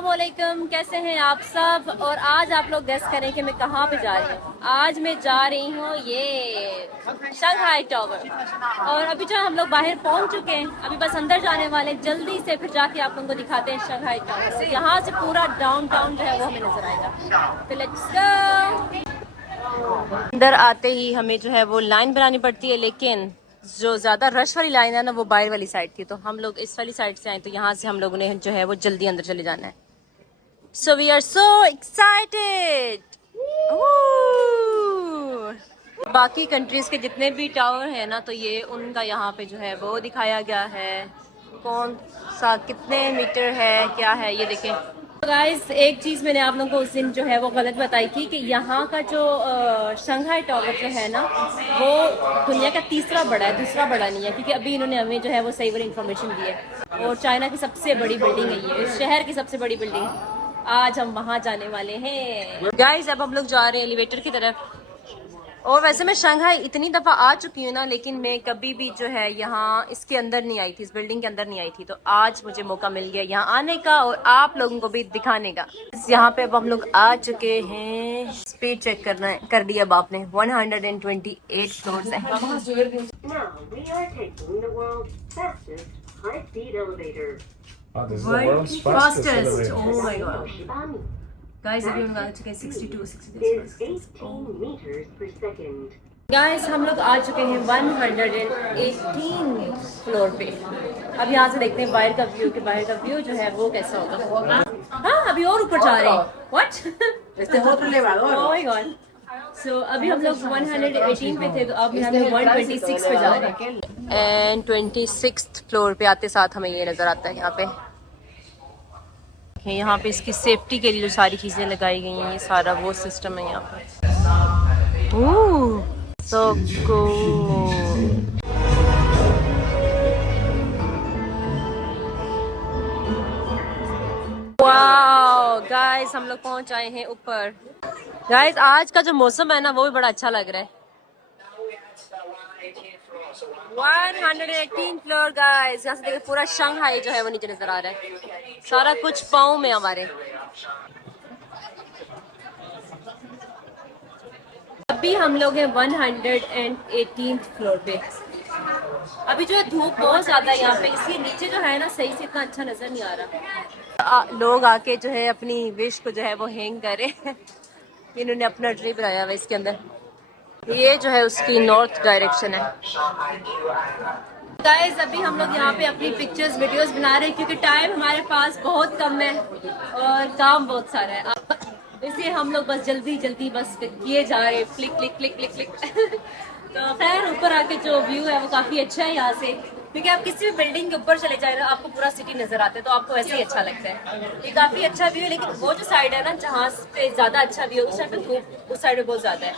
अस्सलामुअलैकुम, कैसे हैं आप सब। और आज आप लोग गेस करें कि मैं कहाँ पे जा रही हूँ। आज मैं जा रही हूँ ये शंघाई टावर। और अभी जो हम लोग बाहर पहुँच चुके हैं, अभी बस अंदर जाने वाले, जल्दी से फिर जाके आप लोगों को दिखाते हैं शंघाई टावर। तो यहाँ से पूरा डाउनटाउन जो है वो हमें नजर आएगा। तो लेट्स गो। अंदर आते ही हमें जो है वो लाइन बनानी पड़ती है, लेकिन जो ज्यादा रश वाली लाइन है ना वो बाहर वाली साइड थी, तो हम लोग इस वाली साइड से आए, तो यहाँ से हम लोगों ने जो है वो जल्दी अंदर चले जाना है। So we are so excited. बाकी कंट्रीज के जितने भी टावर है ना, तो ये उनका यहाँ पे जो है वो दिखाया गया है, कौन सा कितने मीटर है, क्या है, ये देखें। गाइस, एक चीज़ मैंने आप लोगों को उस दिन जो है वो गलत बताई थी कि यहाँ का जो शंघाई टावर जो है ना वो दुनिया का तीसरा बड़ा है, दूसरा बड़ा नहीं है, क्योंकि अभी इन्होंने हमें जो है वो सही वाली इन्फॉर्मेशन दी है। और चाइना की सबसे बड़ी बिल्डिंग है ये, इस शहर की सबसे बड़ी बिल्डिंग। आज हम वहाँ जाने वाले हैं गाइस। अब हम लोग जा रहे हैं एलिवेटर की तरफ। और वैसे मैं शंघाई इतनी दफ़ा आ चुकी हूँ ना, लेकिन मैं कभी भी जो है यहाँ इसके अंदर नहीं आई थी, इस बिल्डिंग के अंदर नहीं आई थी। तो आज मुझे मौका मिल गया यहाँ आने का और आप लोगों को भी दिखाने का। यहाँ पे अब हम लोग आ चुके हैं। स्पीड चेक करना है, कर दिया अब आपने। 128 फ्लोर्स है। गाइस, अभी हम आ चुके हैं 62 गाइस, हम लोग आ चुके हैं 118 फ्लोर पे। अब यहाँ से देखते हैं बाहर का व्यू, कि बाहर का व्यू जो है वो कैसा होगा। हाँ, अभी और ऊपर जा रहे हैं। What? Oh my God. So अभी हम लोग 118 पे थे, तो अब हम 126 पे जा रहे हैं। एंड 26th फ्लोर पे आते साथ हमें ये नजर आता है यहाँ पे। यहाँ पे इसकी सेफ्टी के लिए जो सारी चीजें लगाई गई हैं, ये सारा वो सिस्टम है यहाँ पे। ओह, सो कूल। वाओ गाइस, हम लोग पहुंच आए हैं ऊपर। गाइस, आज का जो मौसम है ना वो भी बड़ा अच्छा लग रहा है। 118 फ्लोर गाइस, यहाँ से देखिए पूरा शंघाई जो है वो नीचे नजर आ रहा है, सारा कुछ पाँव में हमारे। अभी हम लोग हैं 118 फ्लोर पे। अभी जो है धूप बहुत ज्यादा है यहाँ पे, इसलिए नीचे जो है ना सही से इतना अच्छा नजर नहीं आ रहा। लोग आके जो है अपनी विश को जो है वो हैंग करे। इन्होंने अपना ट्री बनाया हुआ इसके अंदर। ये जो है उसकी नॉर्थ डायरेक्शन है। गाइस, अभी हम लोग यहाँ पे अपनी पिक्चर्स वीडियोस बना रहे हैं, क्योंकि टाइम हमारे पास बहुत कम है और काम बहुत सारा है, इसलिए हम लोग बस जल्दी जल्दी बस किए जा रहे हैं, click click click click click. तो खैर, ऊपर आके जो व्यू है वो काफी अच्छा है यहाँ से, क्योंकि आप किसी भी बिल्डिंग के ऊपर चले जाए ना, आपको पूरा सिटी नजर आता है, तो आपको वैसे ही अच्छा लगता है। ये काफी अच्छा व्यू है, लेकिन वो जो साइड है ना जहाँ पे ज्यादा अच्छा व्यू है, उस साइड पे धूप, उस साइड पे बहुत ज्यादा है,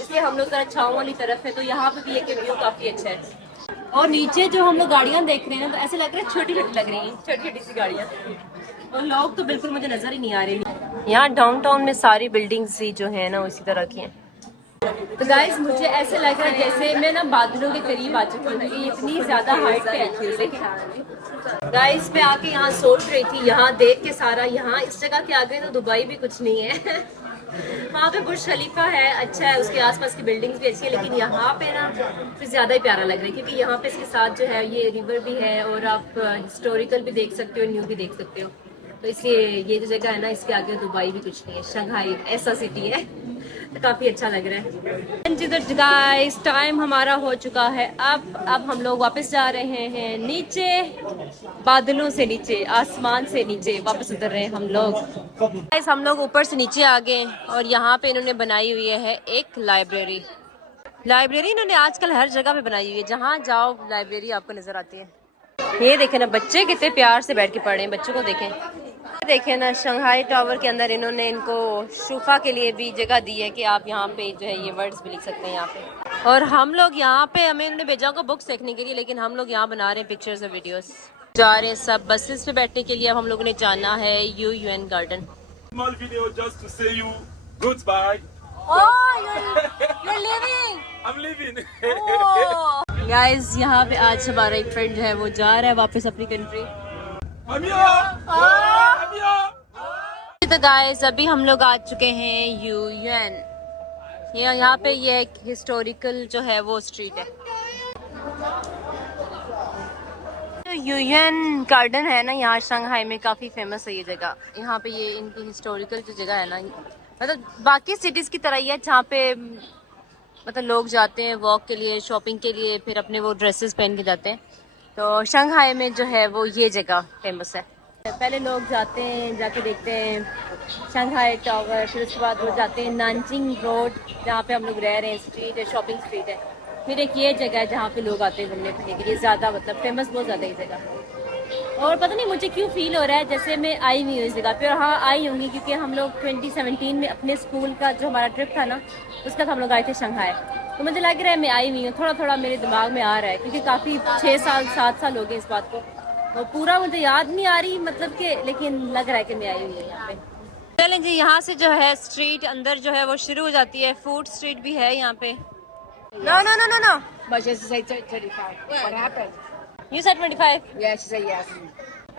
इसलिए हम लोग जरा छाँव वाली तरफ है, तो यहाँ पे भी एक व्यू काफी अच्छा है। और नीचे जो हम लोग गाड़ियाँ देख रहे हैं तो ऐसे लग रहा है छोटी छोटी लग रही हैं, छोटी छोटी सी गाड़ियाँ, और लोग तो बिल्कुल मुझे नजर ही नहीं आ रहे। यहाँ डाउनटाउन में सारी बिल्डिंग्स ही जो है ना उसी तरह की हैं। तो गाइस, मुझे ऐसे लग रहा है जैसे मैं ना बादलों के करीब आ चुकी हूँ। ये इतनी ज्यादा हाइट पे है गाइस। मैं आके यहाँ सोच रही थी, यहाँ देख के सारा, यहाँ इस जगह के आगे तो दुबई भी कुछ नहीं है। वहाँ पे बुर्ज खलीफा है, अच्छा है, उसके आसपास की बिल्डिंग्स भी अच्छी है, लेकिन यहाँ पे ना फिर ज्यादा ही प्यारा लग रहा है, क्योंकि यहाँ पे इसके साथ जो है ये रिवर भी है, और आप हिस्टोरिकल भी देख सकते हो, न्यू भी देख सकते हो। तो इसलिए ये जो जगह है ना, इसके आगे दुबई भी कुछ नहीं है। शंघाई ऐसा सिटी है, तो काफी अच्छा लग रहा है। गाइस, टाइम हमारा हो चुका है। अब हम लोग वापस जा रहे हैं नीचे, बादलों से नीचे, आसमान से नीचे वापस उतर रहे हैं हम लोग। गाइस, हम लोग ऊपर से नीचे आ गए, और यहाँ पे इन्होंने बनाई हुई है एक लाइब्रेरी। इन्होंने आजकल हर जगह पे बनाई हुई है, जहाँ जाओ लाइब्रेरी आपको नजर आती है। ये देखें ना, बच्चे कितने प्यार से बैठ के पढ़ रहे हैं, बच्चों को देखें। देखें ना, शंघाई टावर के अंदर इन्होंने इनको शूफा के लिए भी जगह दी है, कि आप यहाँ पे जो है ये वर्ड्स भी लिख सकते हैं यहाँ पे। और हम लोग यहाँ पे, हमें इन्होंने भेजा को बुक्स देखने के लिए, लेकिन हम लोग यहाँ बना रहे हैं पिक्चर्स और वीडियोस। जा रहे हैं सब बसेस पे बैठने के लिए। अब हम लोगों ने जाना है UN garden. Small video just to say you goodbye. Oh, you're leaving. I'm leaving. Guys, यहाँ पे आज हमारा एक फ्रेंड जो है वो जा रहा है वापस अपनी country. I'm here. I'm here. तो गाइस अभी हम लोग आ चुके हैं यूएन। ये यहाँ पे ये एक हिस्टोरिकल जो है वो स्ट्रीट है। तो यूएन गार्डन है ना यहाँ शंघाई में, काफ़ी फेमस है ये जगह। यहाँ पे ये इनकी हिस्टोरिकल जो जगह है ना, मतलब बाकी सिटीज़ की तरह ही है जहाँ पे मतलब लोग जाते हैं वॉक के लिए, शॉपिंग के लिए, फिर अपने वो ड्रेसेस पहन के जाते हैं। तो शंघाई में जो है वो ये जगह फेमस है। पहले लोग जाते हैं, जाके देखते हैं शंघाई टावर, फिर उसके बाद वो जाते हैं नानजिंग रोड जहाँ पे हम लोग रह रहे हैं, स्ट्रीट है, शॉपिंग स्ट्रीट है। फिर एक ये जगह है जहाँ पे लोग आते हैं घूमने फिरने के लिए, ज़्यादा मतलब फेमस बहुत ज़्यादा ये जगह। और पता नहीं मुझे क्यों फील हो रहा है जैसे मैं आई हुई हूँ इस जगह पे। और हाँ आई होंगी क्योंकि हम लोग 2017 में अपने स्कूल का जो हमारा ट्रिप था ना, उसका हम लोग आए थे शंघाई। तो मुझे लग रहा है मैं आई हुई हूँ, थोड़ा थोड़ा मेरे दिमाग में आ रहा है क्योंकि काफ़ी 6 साल 7 साल हो गए इस बात को। और पूरा मुझे याद नहीं आ रही मतलब कि, लेकिन लग रहा है कि मैं आई हुई हूँ यहाँ पे। चलें जी, यहाँ से जो है स्ट्रीट अंदर जो है वो शुरू हो जाती है। फूड स्ट्रीट भी है यहाँ पे। No no no no no, But she said 35. What happened? you said 25. Yeah, she said yes.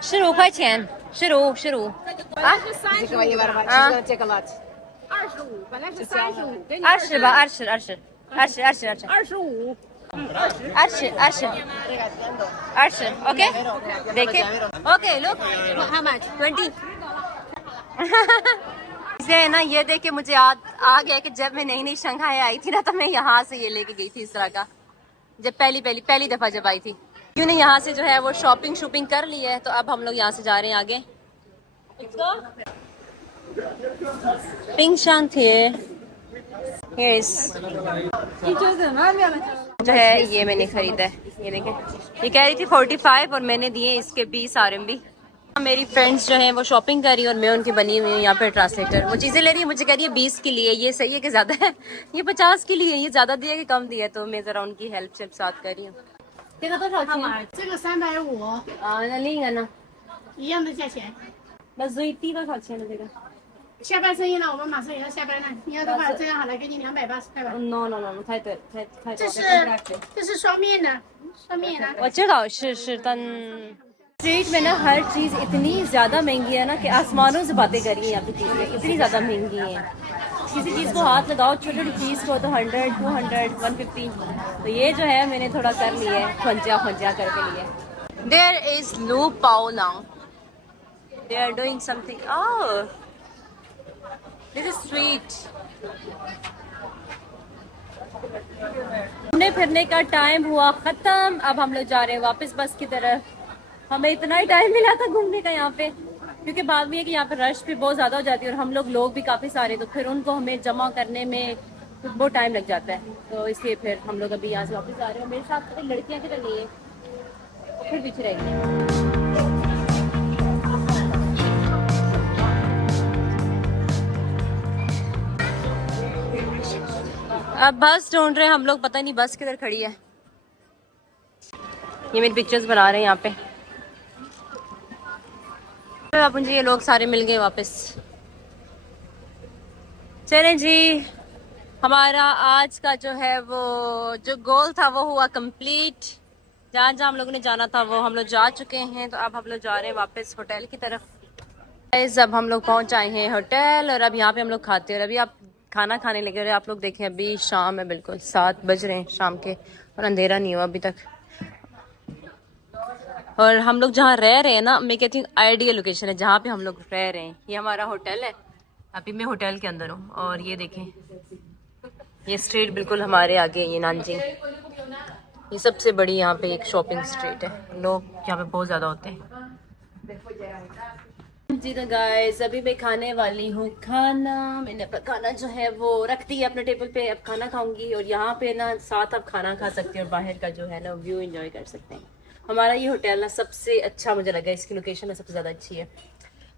15块钱，15啊这个也玩吧，啊这个 lot。25，本来是35，给你，20吧，20，20，20，20，20， 25。 20，20，ओके देखिए, ओके लुक How much? 20। इसे है ना ये देख के मुझे याद आ गया कि जब मैं नई नई शंघाई आई थी ना, तो मैं यहाँ से ये लेके गई थी इस तरह का, जब पहली दफा जब आई थी। क्यों नहीं यहाँ से जो है वो शॉपिंग कर ली है। तो अब हम लोग यहाँ से जा रहे हैं आगे। पिंक शांत जो है ये मैंने खरीदा है, ये देखें। ये कह रही थी 45 और मैंने दिए इसके 20 RMB। मेरी फ्रेंड्स जो हैं वो शॉपिंग कर रही है और मैं उनकी बनी हुई हूँ यहाँ पे ट्रांसलेटर। वो चीज़ें ले रही है, मुझे कह रही है 20 की लिए, ये सही है कि ज़्यादा है? ये 50 की लिए, ये ज़्यादा दिया कि कम दिया? तो मैं ज़रा उनकी हेल्प साथ कर रही हूँ। 这个350，那另一个呢？一样的价钱。那最低多少钱的这个下班生意了，我们马上也要下班了。你要的话，这样好了，给你280块吧。 ？No no no，太对，太这是多。这是双面的，双面的。我知道是但स्ट्रीट में ना हर चीज़ इतनी ज़्यादा महंगी है ना कि आसमानों से बातें करी हैं यहाँ पे चीज़ें, इतनी ज़्यादा महंगी हैं। किसी चीज़ को हाथ लगाओ, छोटी छोटी चीज़ को तो 100, 200, 150। तो ये जो है मैंने थोड़ा कर लिया है, खंजा करके लिए। There is Lu Pao Lang. They are doing something. Oh, this is sweet. घूमने फिरने का टाइम हुआ खत्म। अब हम लोग जा रहे हैं वापस बस की तरफ। हमें इतना ही टाइम मिला था घूमने का यहाँ पे, क्योंकि बाद में है कि यहाँ पे रश भी बहुत ज़्यादा हो जाती है और हम लोग भी काफ़ी सारे, तो फिर उनको हमें जमा करने में बहुत टाइम लग जाता है। तो इसलिए फिर हम लोग अभी यहाँ से वापस आ रहे हैं। मेरे साथ लड़कियाँ किधर गई है, फिर पीछे रहेंगी। अब बस ढूंढ रहे हैं हम लोग, पता नहीं बस किधर खड़ी है। ये मेरी पिक्चर्स बना रहे हैं यहाँ पे। अब मुझे ये लोग सारे मिल गए वापस। चलें जी, हमारा आज का जो है वो जो गोल था वो हुआ कंप्लीट। जहाँ जहाँ हम लोगों ने जाना था वो हम लोग जा चुके हैं। तो अब हम लोग जा रहे हैं वापस होटल की तरफ। अब हम लोग पहुँच आए हैं होटल और अब यहाँ पे हम लोग खाते हैं। और अभी आप खाना खाने लगे रहे। आप लोग देखें अभी शाम है, बिल्कुल 7 बज रहे हैं शाम के और अंधेरा नहीं हुआ अभी तक। और हम लोग जहाँ रह रहे हैं ना, मैं कहती हूँ आइडियल लोकेशन है जहाँ पे हम लोग रह रहे हैं। ये हमारा होटल है, अभी मैं होटल के अंदर हूँ। और ये देखें ये स्ट्रीट बिल्कुल हमारे आगे है, ये नानजिंग। ये सबसे बड़ी यहाँ पे एक शॉपिंग स्ट्रीट है, लोग यहाँ पे बहुत ज़्यादा होते हैं। जी तो गाइस अभी मैं खाने वाली हूँ खाना। मैंने अपना खाना जो है वो रख दिया अपने टेबल पे, अब खाना खाऊंगी। और यहाँ पे ना साथ आप खाना खा सकते हैं और बाहर का जो है ना व्यू एंजॉय कर सकते हैं। हमारा ये होटल ना सबसे अच्छा मुझे लगा, इसकी लोकेशन ना सबसे ज़्यादा अच्छी है।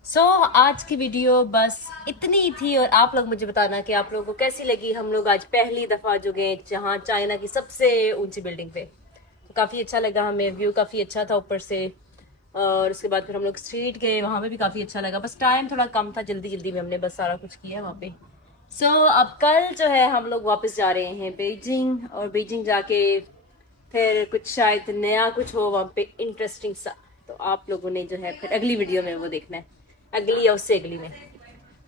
सो आज की वीडियो बस इतनी ही थी। और आप लोग मुझे बताना कि आप लोगों को कैसी लगी। हम लोग आज पहली दफ़ा जो गए जहाँ चाइना की सबसे ऊंची बिल्डिंग पे, तो काफ़ी अच्छा लगा हमें, व्यू काफ़ी अच्छा था ऊपर से। और उसके बाद फिर हम लोग स्ट्रीट गए, वहाँ पे भी काफ़ी अच्छा लगा। बस टाइम थोड़ा कम था, जल्दी में हमने बस सारा कुछ किया वहाँ पे। सो अब कल जो है हम लोग वापस जा रहे हैं बीजिंग। और बीजिंग जाके फिर कुछ शायद नया कुछ हो वहाँ पे इंटरेस्टिंग सा, तो आप लोगों ने जो है फिर अगली वीडियो में वो देखना है, अगली या उससे अगली में।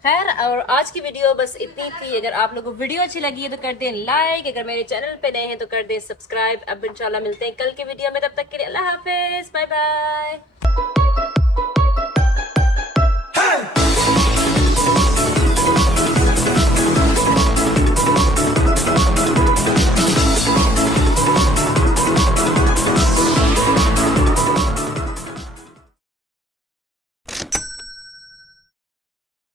खैर, और आज की वीडियो बस इतनी थी। अगर आप लोगों को वीडियो अच्छी लगी है तो कर दें लाइक, अगर मेरे चैनल पे नए हैं तो कर दें सब्सक्राइब। अब इंशाल्लाह मिलते हैं कल के वीडियो में, तब तक के लिए अल्लाह हाफिज, बाय बाय।